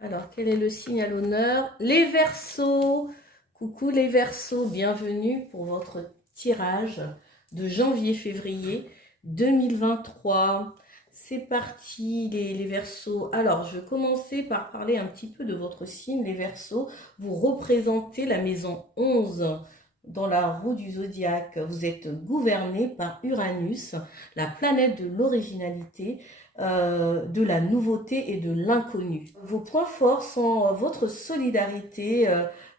Alors, quel est le signe à l'honneur? Les Verseaux. Coucou les Verseaux, bienvenue pour votre tirage de janvier-février 2023. C'est parti les Verseaux. Alors, je vais commencer par parler un petit peu de votre signe, les Verseaux. Vous représentez la maison 11 dans la roue du zodiaque. Vous êtes gouverné par Uranus, la planète de l'originalité, de la nouveauté et de l'inconnu. Vos points forts sont votre solidarité,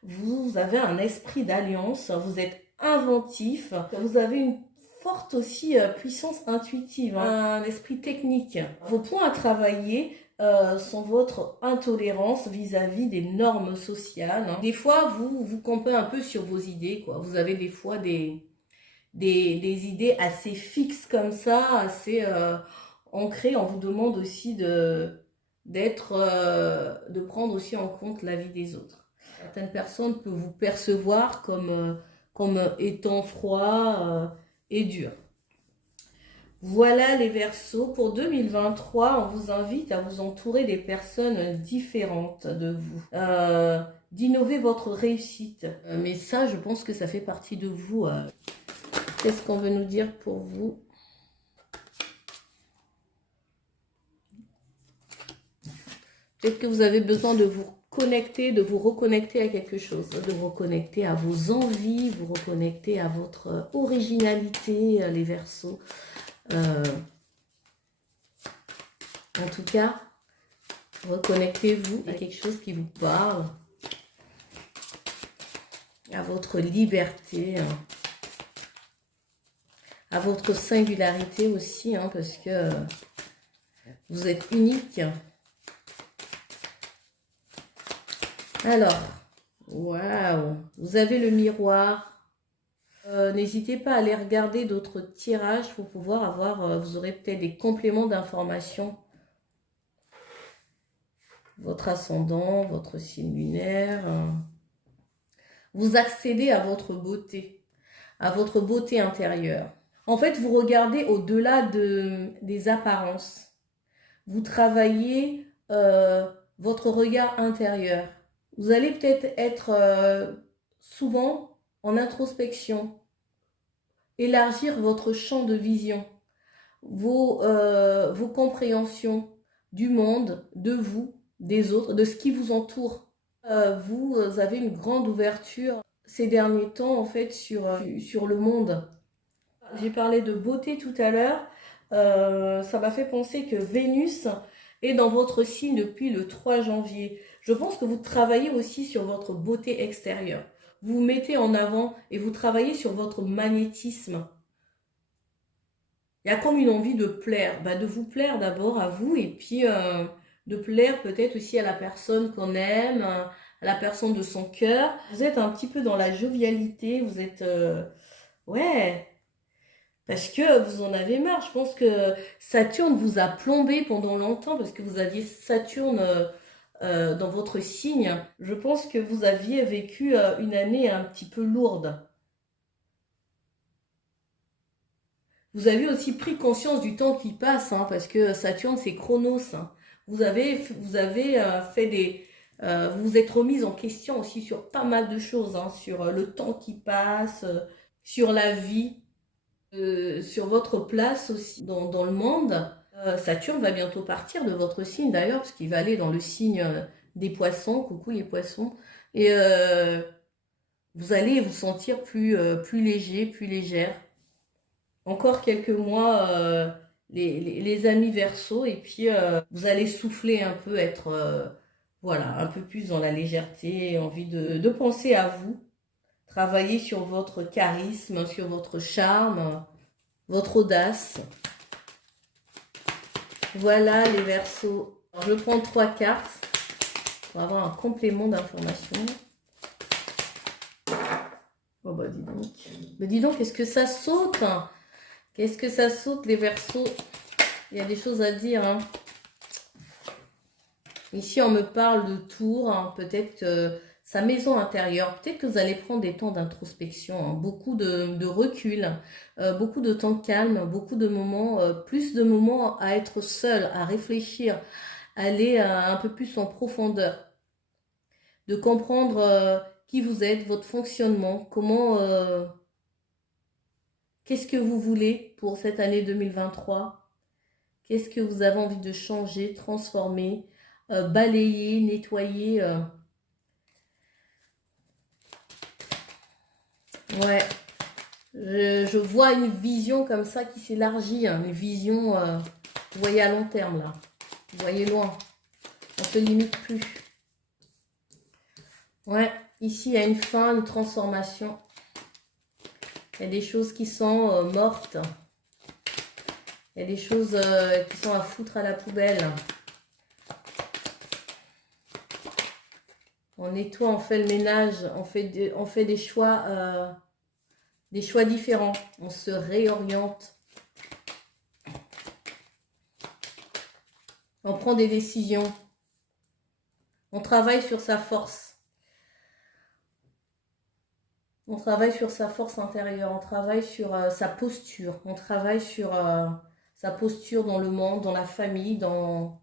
vous avez un esprit d'alliance, vous êtes inventif, vous avez une forte aussi puissance intuitive, un esprit technique. Vos points à travailler sont votre intolérance vis-à-vis des normes sociales. Des fois, vous campez un peu sur vos idées, quoi. Vous avez des fois des idées assez fixes comme ça, assez ancrées. On vous demande aussi de prendre aussi en compte l'avis des autres. Certaines personnes peuvent vous percevoir comme étant froid et dur. Voilà les Verseaux. Pour 2023, on vous invite à vous entourer des personnes différentes de vous. D'innover votre réussite. Mais ça, je pense que ça fait partie de vous. Qu'est-ce qu'on veut nous dire pour vous? Peut-être que vous avez besoin de vous connecter, de vous reconnecter à quelque chose, de vous reconnecter à vos envies, vous reconnecter à votre originalité, les Verseaux. En tout cas, reconnectez-vous à quelque chose qui vous parle, à votre liberté, à votre singularité aussi, parce que vous êtes unique. Alors, waouh, vous avez le miroir. N'hésitez pas à aller regarder d'autres tirages pour pouvoir avoir, vous aurez peut-être des compléments d'informations. Votre ascendant, votre signe lunaire. Vous accédez à votre beauté intérieure. En fait, vous regardez au-delà des apparences. Vous travaillez votre regard intérieur. Vous allez peut-être être souvent en introspection, élargir votre champ de vision, vos compréhensions du monde, de vous, des autres, de ce qui vous entoure. Vous avez une grande ouverture ces derniers temps en fait sur le monde. J'ai parlé de beauté tout à l'heure. Ça m'a fait penser que Vénus est dans votre signe depuis le 3 janvier. Je pense que vous travaillez aussi sur votre beauté extérieure. Vous vous mettez en avant et vous travaillez sur votre magnétisme. Il y a comme une envie de plaire, de vous plaire d'abord à vous et puis de plaire peut-être aussi à la personne qu'on aime, à la personne de son cœur. Vous êtes un petit peu dans la jovialité, vous êtes... ouais, parce que vous en avez marre. Je pense que Saturne vous a plombé pendant longtemps parce que vous aviez Saturne dans votre signe. Je pense que vous aviez vécu une année un petit peu lourde. Vous avez aussi pris conscience du temps qui passe, parce que Saturne c'est Chronos. Vous avez fait des... vous vous êtes remise en question aussi sur pas mal de choses, sur le temps qui passe, sur la vie. Sur votre place aussi dans le monde. Saturne va bientôt partir de votre signe d'ailleurs, parce qu'il va aller dans le signe des poissons. Coucou les poissons. Et vous allez vous sentir plus léger, plus légère. Encore quelques mois, les amis Verseaux, et puis vous allez souffler un peu, être voilà, un peu plus dans la légèreté, envie de penser à vous. Travailler sur votre charisme, sur votre charme, votre audace. Voilà les Verseaux. Alors, je prends 3 cartes pour avoir un complément d'information. Oh bah dis donc. Mais dis donc, qu'est-ce que ça saute? Qu'est-ce que ça saute les Verseaux? Il y a des choses à dire. Ici, on me parle de Tours, peut-être sa maison intérieure. Peut-être que vous allez prendre des temps d'introspection, beaucoup de recul, beaucoup de temps calme, beaucoup de moments, plus de moments à être seul, à réfléchir, aller un peu plus en profondeur, de comprendre qui vous êtes, votre fonctionnement, qu'est-ce que vous voulez pour cette année 2023, qu'est-ce que vous avez envie de changer, transformer, balayer, nettoyer. Ouais, je vois une vision comme ça qui s'élargit, hein, une vision, vous voyez à long terme là, vous voyez loin, on ne se limite plus. Ouais, ici il y a une fin, une transformation. Il y a des choses qui sont mortes. Il y a des choses qui sont à foutre à la poubelle. On nettoie, on fait le ménage, on fait des choix différents. On se réoriente. On prend des décisions. On travaille sur sa force. On travaille sur sa force intérieure. On travaille sur sa posture. On travaille sur sa posture dans le monde, dans la famille, on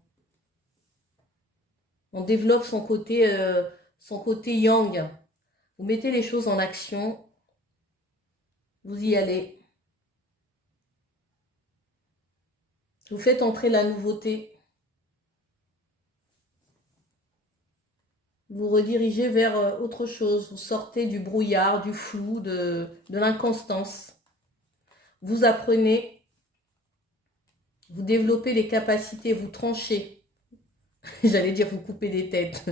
développe son côté yang. Vous mettez les choses en action. Vous y allez. Vous faites entrer la nouveauté. Vous redirigez vers autre chose. Vous sortez du brouillard, du flou, de l'inconstance. Vous apprenez. Vous développez les capacités. Vous tranchez. J'allais dire vous coupez des têtes.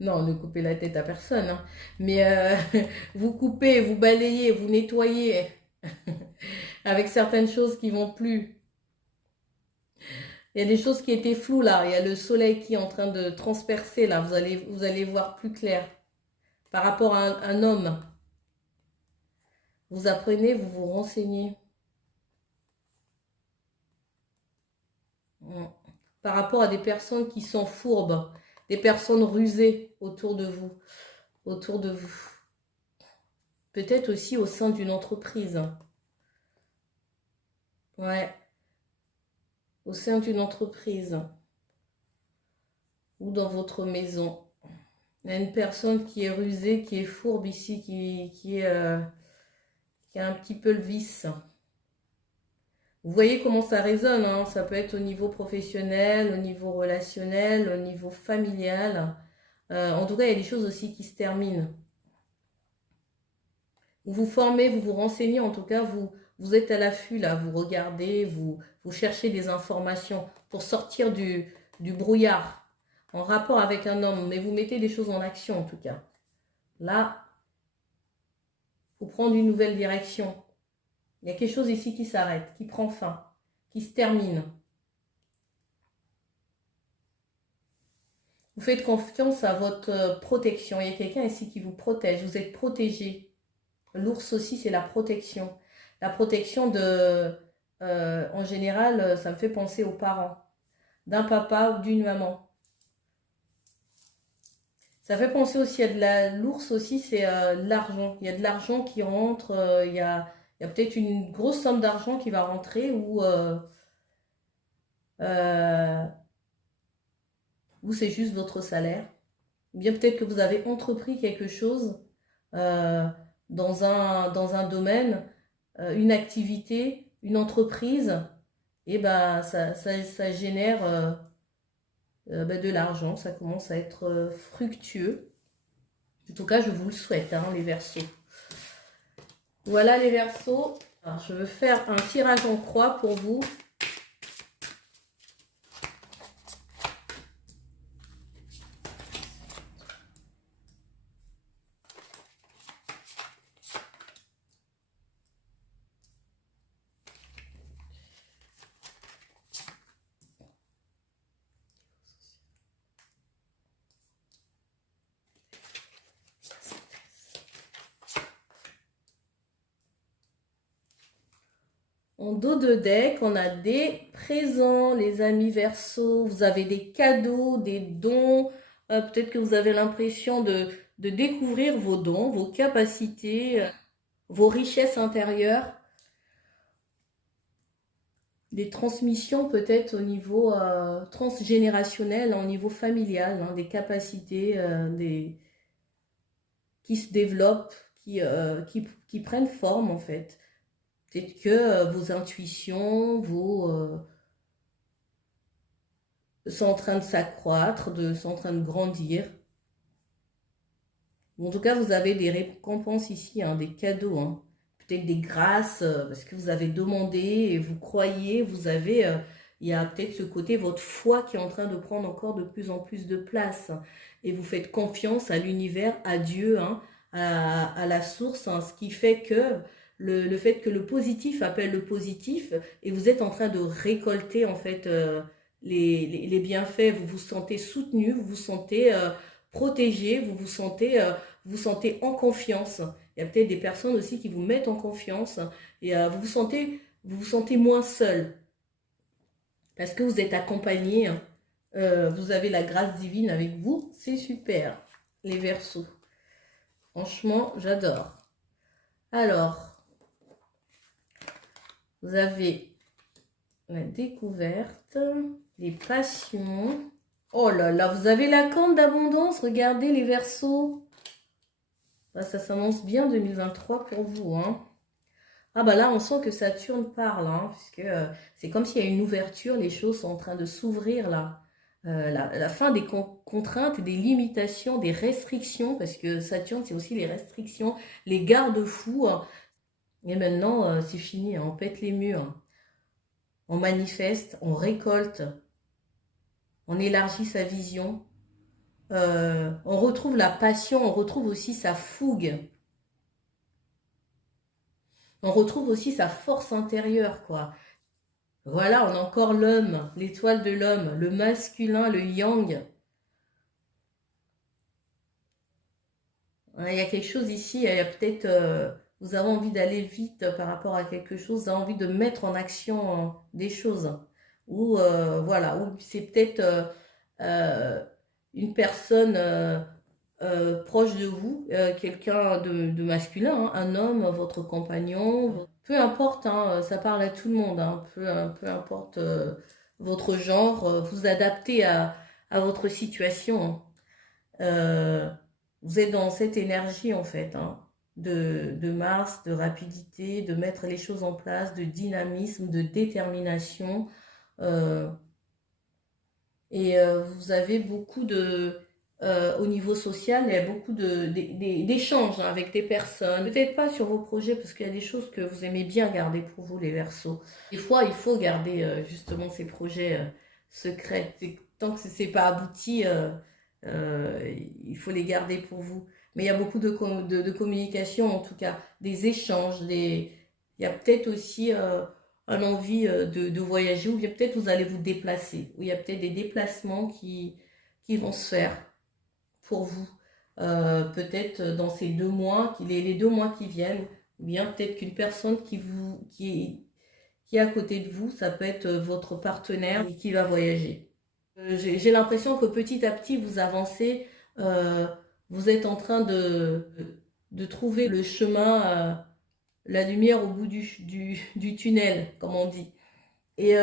Non, ne coupez la tête à personne. Hein. Mais vous coupez, vous balayez, vous nettoyez avec certaines choses qui vont plus. Il y a des choses qui étaient floues là. Il y a le soleil qui est en train de transpercer là. Vous allez voir plus clair. Par rapport à un homme. Vous apprenez, vous vous renseignez. Par rapport à des personnes qui sont fourbes. Des personnes rusées autour de vous. Autour de vous. Peut-être aussi au sein d'une entreprise. Ouais. Au sein d'une entreprise. Ou dans votre maison. Il y a une personne qui est rusée, qui est fourbe ici, qui a un petit peu le vice. Vous voyez comment ça résonne, hein? Ça peut être au niveau professionnel, au niveau relationnel, au niveau familial. En tout cas, il y a des choses aussi qui se terminent. Vous vous formez, vous vous renseignez, en tout cas, vous êtes à l'affût, là, vous regardez, vous cherchez des informations pour sortir du brouillard en rapport avec un homme, mais vous mettez des choses en action, en tout cas. Là, il faut prendre une nouvelle direction. Il y a quelque chose ici qui s'arrête, qui prend fin, qui se termine. Vous faites confiance à votre protection. Il y a quelqu'un ici qui vous protège. Vous êtes protégé. L'ours aussi, c'est la protection. La protection en général, ça me fait penser aux parents. D'un papa ou d'une maman. Ça fait penser aussi à l'ours aussi, c'est l'argent. Il y a de l'argent qui rentre, il y a peut-être une grosse somme d'argent qui va rentrer ou c'est juste votre salaire. Ou bien peut-être que vous avez entrepris quelque chose dans un domaine, une activité, une entreprise, et ben ça génère de l'argent, ça commence à être fructueux. En tout cas, je vous le souhaite, hein, les Verseaux. Voilà les Verseaux. Alors, je veux faire un tirage en croix pour vous. En dos de deck, on a des présents, les amis Verseaux. Vous avez des cadeaux, des dons. Peut-être que vous avez l'impression de découvrir vos dons, vos capacités, vos richesses intérieures. des transmissions peut-être au niveau transgénérationnel, au niveau familial, hein, des capacités qui se développent, qui prennent forme en fait. Peut-être que vos intuitions, sont en train de s'accroître, sont en train de grandir. En tout cas, vous avez des récompenses ici, hein, des cadeaux, hein. Peut-être des grâces, parce que vous avez demandé et vous croyez, il y a peut-être ce côté, votre foi qui est en train de prendre encore de plus en plus de place. Et vous faites confiance à l'univers, à Dieu, hein, à la source, hein, ce qui fait que le fait que le positif appelle le positif, et vous êtes en train de récolter en fait les bienfaits, vous vous sentez soutenu, vous vous sentez protégé, vous sentez en confiance. Il y a peut-être des personnes aussi qui vous mettent en confiance et vous vous sentez moins seul parce que vous êtes accompagné. Vous avez la grâce divine avec vous. C'est super, les Verseaux. Franchement, j'adore. Alors, vous avez la découverte, les passions. Oh là là, vous avez la corne d'abondance. Regardez les Verseaux. Ça s'annonce bien 2023 pour vous, hein. Ah bah là, on sent que Saturne parle, hein, puisque c'est comme s'il y a une ouverture, les choses sont en train de s'ouvrir là. La fin des contraintes, des limitations, des restrictions, parce que Saturne, c'est aussi les restrictions, les garde-fous, hein. Et maintenant, c'est fini, hein, on pète les murs, on manifeste, on récolte, on élargit sa vision, on retrouve la passion, on retrouve aussi sa fougue. On retrouve aussi sa force intérieure, quoi. Voilà, on a encore l'homme, l'étoile de l'homme, le masculin, le yang. Il y a quelque chose ici, il y a peut-être, vous avez envie d'aller vite par rapport à quelque chose, vous avez envie de mettre en action des choses. Ou voilà, ou c'est peut-être une personne proche de vous, quelqu'un de masculin, hein, un homme, votre compagnon, peu importe, hein, ça parle à tout le monde, hein, peu importe votre genre, vous adaptez à votre situation, hein. Vous êtes dans cette énergie en fait, hein, de Mars, de rapidité, de mettre les choses en place, de dynamisme, de détermination. euh, Vous avez beaucoup au niveau social, il y a beaucoup d'échanges, hein, avec des personnes. Peut-être pas sur vos projets, parce qu'il y a des choses que vous aimez bien garder pour vous, les Verseaux. Des fois, il faut garder justement ces projets secrets. Tant que c'est pas abouti, il faut les garder pour vous. Mais il y a beaucoup de communication, en tout cas, des échanges. Il y a peut-être aussi une envie de voyager, ou bien peut-être vous allez vous déplacer, ou il y a peut-être des déplacements qui vont se faire pour vous. Peut-être dans ces 2 mois, les 2 mois qui viennent, ou bien peut-être qu'une personne qui est à côté de vous, ça peut être votre partenaire qui va voyager. J'ai l'impression que petit à petit, vous avancez, euh, vous êtes en train de trouver le chemin, la lumière au bout du tunnel, comme on dit. Et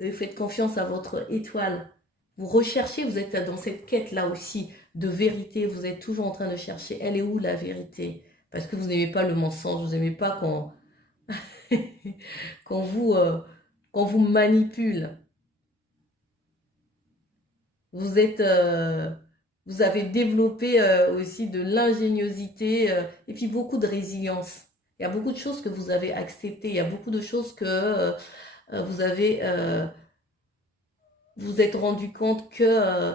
vous faites confiance à votre étoile. Vous recherchez, vous êtes dans cette quête-là aussi de vérité. Vous êtes toujours en train de chercher, elle est où la vérité? Parce que vous n'aimez pas le mensonge, vous n'aimez pas qu'on vous, qu'on vous manipule. Vous êtes, vous avez développé aussi de l'ingéniosité et puis beaucoup de résilience. Il y a beaucoup de choses que vous avez acceptées. Il y a beaucoup de choses que vous avez, vous êtes rendu compte que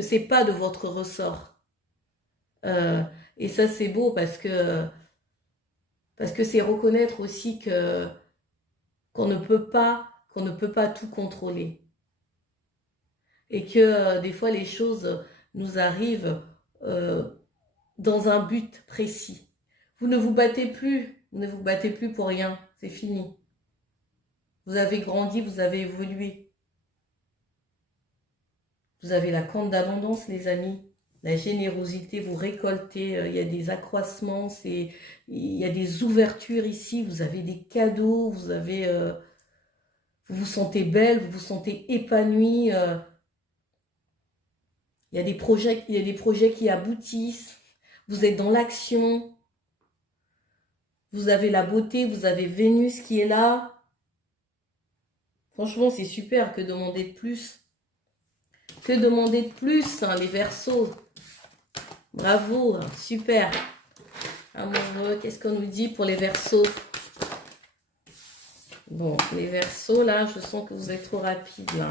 c'est pas de votre ressort. Euh, et ça, c'est beau parce que c'est reconnaître aussi que qu'on ne peut pas tout contrôler. Et que des fois, les choses nous arrivent euh, dans un but précis. Vous ne vous battez plus, vous ne vous battez plus pour rien, c'est fini. Vous avez grandi, vous avez évolué. Vous avez la compte d'abondance, les amis. La générosité, vous récoltez, il y a des accroissements, il y a des ouvertures ici, vous avez des cadeaux, vous avez Vous vous sentez belle, vous vous sentez épanouie. Il y a des projets qui aboutissent. Vous êtes dans l'action. Vous avez la beauté, vous avez Vénus qui est là. Franchement, c'est super. Que demander de plus? Que demander de plus, hein, les Verseaux? Bravo, hein, super. Amoureux, qu'est-ce qu'on nous dit pour les Verseaux? Bon, les Verseaux, là, je sens que vous êtes trop rapides, là.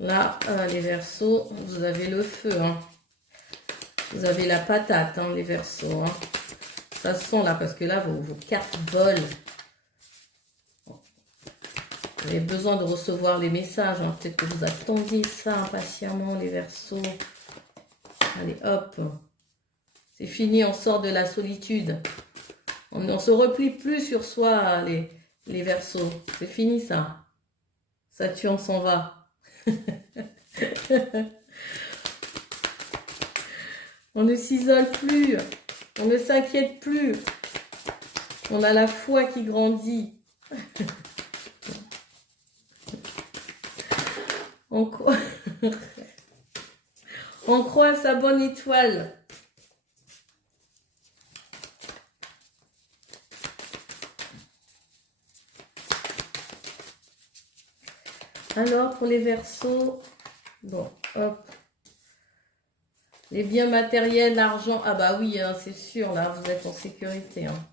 Là, les Verseaux, vous avez le feu, hein. Vous avez la patate, hein, les Verseaux, hein. Ça sent, là, parce que là, vos cartes volent. Vous avez besoin de recevoir les messages, hein. Peut-être que vous attendiez ça impatiemment, les Verseaux. Allez, hop. C'est fini, on sort de la solitude. On ne se replie plus sur soi, les Verseaux. C'est fini, ça. Saturne s'en va. On ne s'isole plus. On ne s'inquiète plus. On a la foi qui grandit. On croit... On croit à sa bonne étoile. Alors, pour les Verseaux, bon, hop. Les biens matériels, l'argent, ah bah oui, hein, c'est sûr, là, vous êtes en sécurité. Hein.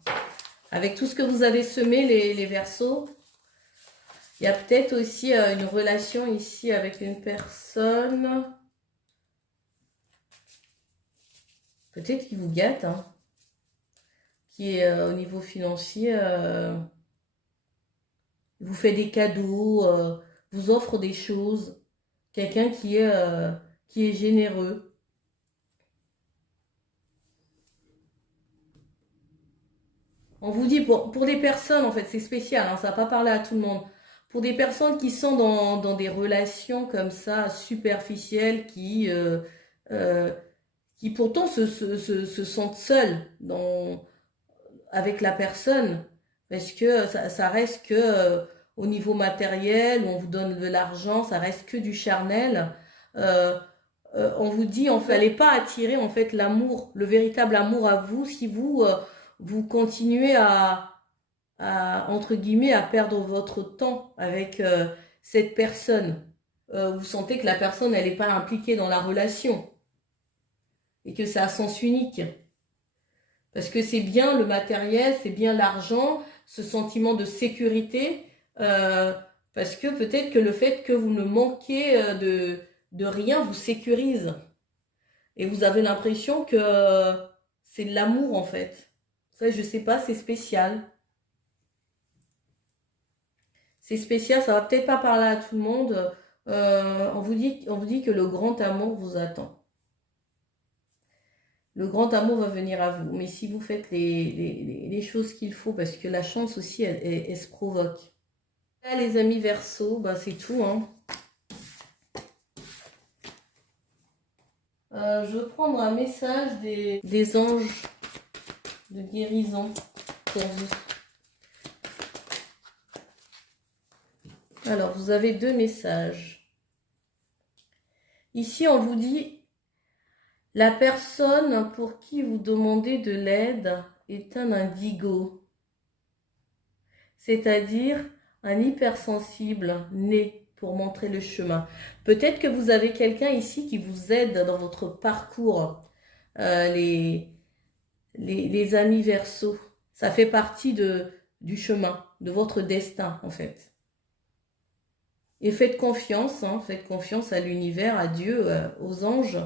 Avec tout ce que vous avez semé, les Verseaux, il y a peut-être aussi une relation ici avec une personne, peut-être qui vous gâte, hein, qui est au niveau financier, vous fait des cadeaux, vous offre des choses, quelqu'un qui est généreux. On vous dit, pour des personnes, en fait, c'est spécial, hein, ça va pas parler à tout le monde. Pour des personnes qui sont dans des relations comme ça, superficielles, euh, qui pourtant se sentent seules avec la personne, parce que ça reste que au niveau matériel, où on vous donne de l'argent, ça reste que du charnel. Euh, on vous dit, en fait, n'allez pas attirer en fait l'amour, le véritable amour à vous, si vous continuez entre guillemets, à perdre votre temps avec cette personne. Vous sentez que la personne, elle n'est pas impliquée dans la relation et que c'est à sens unique. Parce que c'est bien le matériel, c'est bien l'argent, ce sentiment de sécurité, parce que peut-être que le fait que vous ne manquez de rien vous sécurise. Et vous avez l'impression que c'est de l'amour en fait. Ça, je sais pas, c'est spécial. C'est spécial, ça va peut-être pas parler à tout le monde. On vous dit que le grand amour vous attend. Le grand amour va venir à vous. Mais si vous faites les choses qu'il faut, parce que la chance aussi, elle se provoque. Là, les amis Verseaux, bah, c'est tout. Hein. Je veux prendre un message des anges de guérison pour vous. Alors, vous avez deux messages. Ici, on vous dit, la personne pour qui vous demandez de l'aide est un indigo, c'est-à-dire un hypersensible né pour montrer le chemin. Peut-être que vous avez quelqu'un ici qui vous aide dans votre parcours, les amis Verseaux. Ça fait partie du chemin, de votre destin en fait. Et faites confiance à l'univers, à Dieu, aux anges.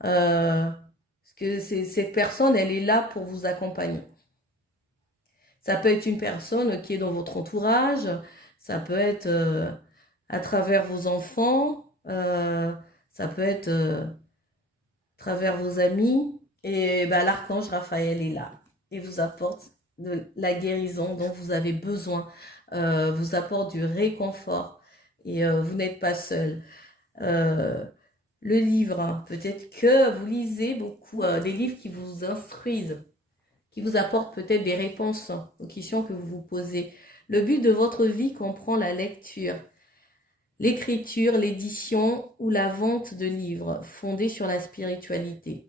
Parce que cette personne, elle est là pour vous accompagner. Ça peut être une personne qui est dans votre entourage, ça peut être à travers vos enfants, ça peut être à travers vos amis. Et ben, l'archange Raphaël est là et vous apporte de la guérison dont vous avez besoin, vous apporte du réconfort et vous n'êtes pas seul. Le livre, hein, peut-être que vous lisez beaucoup des livres qui vous instruisent, qui vous apportent peut-être des réponses aux questions que vous vous posez. Le but de votre vie comprend la lecture, l'écriture, l'édition ou la vente de livres fondés sur la spiritualité.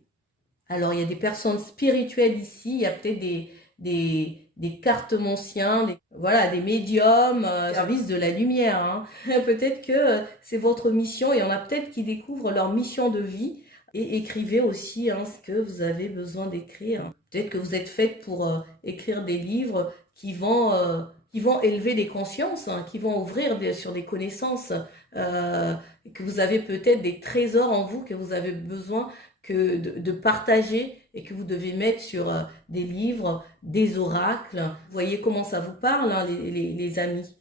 Alors, il y a des personnes spirituelles ici, il y a peut-être des cartomanciens, voilà, des médiums, service de la lumière. Hein. Peut-être que c'est votre mission, et il y en a peut-être qui découvrent leur mission de vie. Et écrivez aussi hein, ce que vous avez besoin d'écrire. Peut-être que vous êtes faite pour écrire des livres qui vont élever des consciences, hein, qui vont ouvrir sur des connaissances, que vous avez peut-être des trésors en vous que vous avez besoin de partager et que vous devez mettre sur des livres, des oracles. Vous voyez comment ça vous parle, hein, les amis.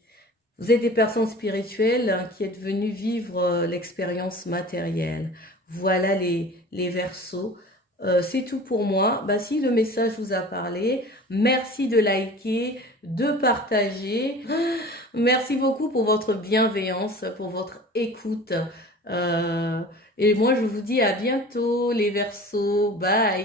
Vous êtes des personnes spirituelles hein, qui êtes venues vivre l'expérience matérielle. Voilà les Verseaux. C'est tout pour moi. Bah, si le message vous a parlé, merci de liker, de partager. Merci beaucoup pour votre bienveillance, pour votre écoute. Et moi, je vous dis à bientôt les Verseaux. Bye!